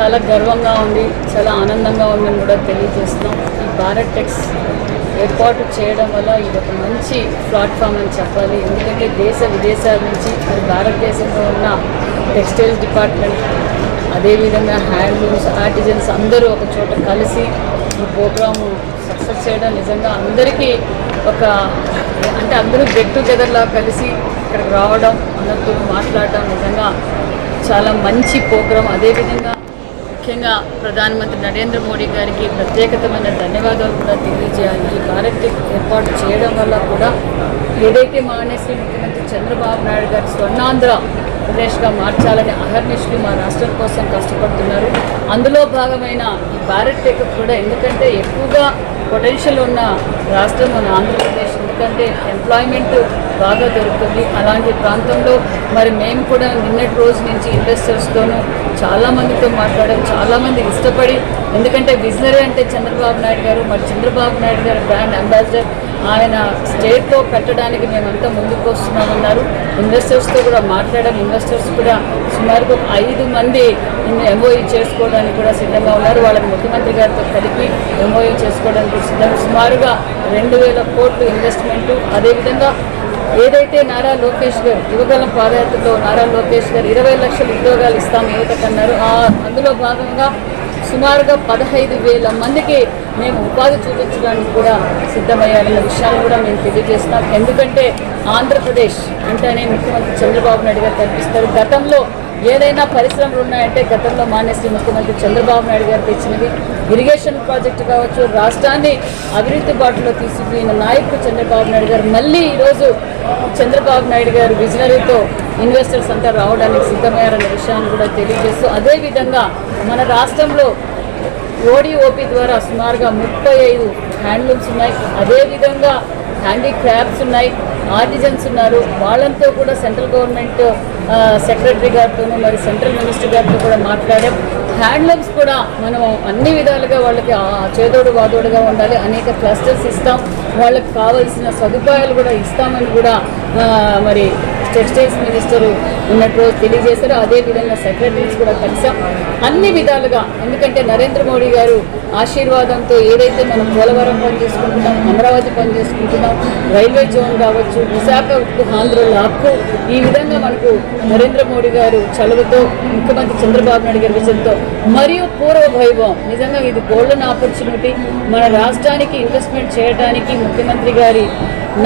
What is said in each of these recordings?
చాలా గర్వంగా ఉంది చాలా ఆనందంగా ఉందని కూడా తెలియజేస్తున్నాం. ఈ భారత్ టెక్స్ ఏర్పాటు చేయడం వల్ల ఇది ఒక మంచి ప్లాట్ఫామ్ అని చెప్పాలి. ఎందుకంటే దేశ విదేశాల నుంచి మరి భారతదేశంలో ఉన్న టెక్స్టైల్స్ డిపార్ట్మెంట్ అదేవిధంగా హ్యాండ్లూమ్స్ ఆర్టిజన్స్ అందరూ ఒక చోట కలిసి ఈ ప్రోగ్రాము సక్సెస్ చేయడం నిజంగా అందరికీ ఒక అంటే అందరూ గెట్ టుగెదర్లా కలిసి ఇక్కడికి రావడం అందరితో మాట్లాడడం నిజంగా చాలా మంచి ప్రోగ్రాం అదేవిధంగా ముఖ్యంగా ప్రధానమంత్రి నరేంద్ర మోడీ గారికి ప్రత్యేకతమైన ధన్యవాదాలు కూడా తెలియజేయాలి. ఈ భారత్ ఏర్పాటు చేయడం వల్ల కూడా ఏదైతే మానేసి ముఖ్యమంత్రి చంద్రబాబు నాయుడు గారి స్వర్ణాంధ్ర ప్రదేశ్గా మార్చాలని అహర్నిష్లు మా రాష్ట్రం కోసం కష్టపడుతున్నారు. అందులో భాగమైన ఈ భారత్ టెక్ కూడా ఎందుకంటే ఎక్కువగా పొటెన్షియల్ ఉన్న రాష్ట్రం మన ఆంధ్రప్రదేశ్. ఎందుకంటే ఎంప్లాయ్మెంట్ బాగా దొరుకుతుంది. అలాంటి ప్రాంతంలో మరి మేము కూడా నిన్నటి రోజు నుంచి ఇన్వెస్టర్స్తోనూ చాలా మందితో మాట్లాడాం చాలా మంది ఇష్టపడి ఎందుకంటే విజనరీ అంటే చంద్రబాబు నాయుడు గారు మరి చంద్రబాబు నాయుడు గారు బ్రాండ్ అంబాసిడర్ ఆయన స్టేట్లో పెట్టడానికి మేమంతా ముందుకు వస్తున్నామన్నారు. ఇన్వెస్టర్స్తో కూడా మాట్లాడాం. ఇన్వెస్టర్స్ కూడా సుమారుగా ఐదు మంది ఎంఓఈ చేసుకోవడానికి కూడా సిద్ధంగా ఉన్నారు. వాళ్ళకి ముఖ్యమంత్రి గారితో కలిపి ఎంఓఈ చేసుకోవడానికి సిద్ధం సుమారుగా రెండు వేల కోట్లు ఇన్వెస్ట్మెంటు అదేవిధంగా ఏదైతే నారా లోకేష్ గారు యువగలం పాదయాత్రలో నారా లోకేష్ గారు ఇరవై లక్షల ఉద్యోగాలు ఇస్తాం యువతకు అన్నారు. ఆ అందులో భాగంగా సుమారుగా పదహైదు వేల మందికి మేము ఉపాధి చూపించడానికి కూడా సిద్ధమయ్యారన్న విషయాన్ని కూడా మేము తెలియజేస్తున్నాం. ఎందుకంటే ఆంధ్రప్రదేశ్ అంటేనే ముఖ్యమంత్రి చంద్రబాబు నాయుడు గారు కనిపిస్తారు. గతంలో ఏదైనా పరిశ్రమలు ఉన్నాయంటే గతంలో మానేసి ముఖ్యమంత్రి చంద్రబాబు నాయుడు గారు తెచ్చినవి. ఇరిగేషన్ ప్రాజెక్టు కావచ్చు రాష్ట్రాన్ని అభివృద్ధి బాటలో తీసుకుపోయిన నాయకుడు చంద్రబాబు నాయుడు గారు మళ్ళీ ఈరోజు చంద్రబాబు నాయుడు గారు విజనరీతో ఇన్వెస్టర్స్ అంతా రావడానికి సిద్ధమయ్యారన్న విషయాన్ని కూడా తెలియజేస్తూ అదేవిధంగా మన రాష్ట్రంలో ఓడిఓపి ద్వారా సుమారుగా ముప్పై ఐదు హ్యాండ్లూమ్స్ ఉన్నాయి. అదేవిధంగా హ్యాండీక్రాఫ్ట్స్ ఉన్నాయి. ఆర్టిజన్స్ ఉన్నారు. వాళ్ళంతో కూడా సెంట్రల్ గవర్నమెంట్ సెక్రటరీ గారితోనూ మరి సెంట్రల్ మినిస్టర్ గారితో కూడా మాట్లాడాం. హ్యాండ్లూమ్స్ కూడా మనం అన్ని విధాలుగా వాళ్ళకి ఆ చేదోడు వాదోడుగా ఉండాలి. అనేక క్లస్టర్స్ ఇస్తాం. వాళ్ళకి కావాల్సిన సదుపాయాలు కూడా ఇస్తామని కూడా మరి టెక్స్టైల్స్ మినిస్టర్ ఉన్నట్టు తెలియజేశారు. అదేవిధంగా సెక్రటరీస్ కూడా కలిసాం. అన్ని విధాలుగా ఎందుకంటే నరేంద్ర మోడీ గారు ఆశీర్వాదంతో ఏదైతే మనం పోలవరం పని చేసుకుంటున్నాం అమరావతి పని చేసుకుంటున్నాం రైల్వే జోన్ కావచ్చు విశాఖ ఉక్కు ఆంధ్ర హక్కు ఈ విధంగా మనకు నరేంద్ర మోడీ గారు చలువతో ముఖ్యమంత్రి చంద్రబాబు నాయుడు గారి విజయంతో మరియు పూర్వ వైభవం. నిజంగా ఇది గోల్డెన్ ఆపర్చునిటీ మన రాష్ట్రానికి ఇన్వెస్ట్మెంట్ చేయడానికి ముఖ్యమంత్రి గారి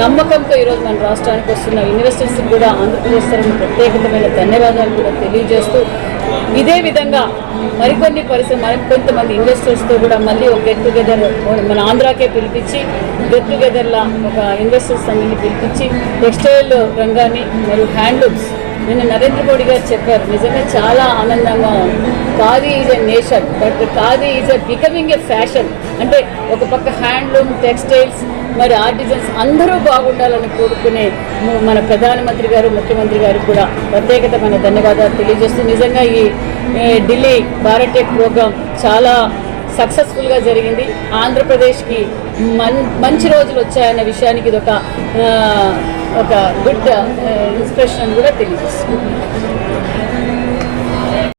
నమ్మకంతో ఈరోజు మన రాష్ట్రానికి వస్తున్న ఇన్వెస్టర్స్ కూడా ఆంధ్రప్రదేశ్ తరఫున ప్రత్యేకమైన ధన్యవాదాలు కూడా తెలియజేస్తూ ఇదే విధంగా మరికొన్ని పరిశ్రమ మరికొంతమంది ఇన్వెస్టర్స్తో కూడా మళ్ళీ ఒక గెట్ టుగెదర్ మన ఆంధ్రాకే పిలిపించి గెట్ టుగెదర్లా ఒక ఇన్వెస్టర్స్ అందరినీ పిలిపించి టెక్స్టైల్ రంగాన్ని మరియు హ్యాండ్లూమ్స్ నిన్న నరేంద్ర మోడీ గారు చెప్పారు నిజంగా చాలా ఆనందంగా ఉంది. Khadi is a nation but khadi is a becoming a fashion అంటే ఒక పక్క హ్యాండ్లూమ్ టెక్స్టైల్స్ మరి ఆర్టిజన్స్ అందరూ బాగుండాలని కోరుకునే మన ప్రధానమంత్రి గారు ముఖ్యమంత్రి గారు కూడా ప్రత్యేకతమైన ధన్యవాదాలు తెలియజేస్తూ నిజంగా ఈ ఢిల్లీ భారత్ టెక్ ప్రోగ్రాం చాలా సక్సెస్ఫుల్గా జరిగింది. ఆంధ్రప్రదేశ్కి మన్ మంచి రోజులు వచ్చాయన్న విషయానికి ఇది ఒక ఒక గుడ్ ఇన్స్పిరేషన్ కూడా తెలియజేస్తుంది.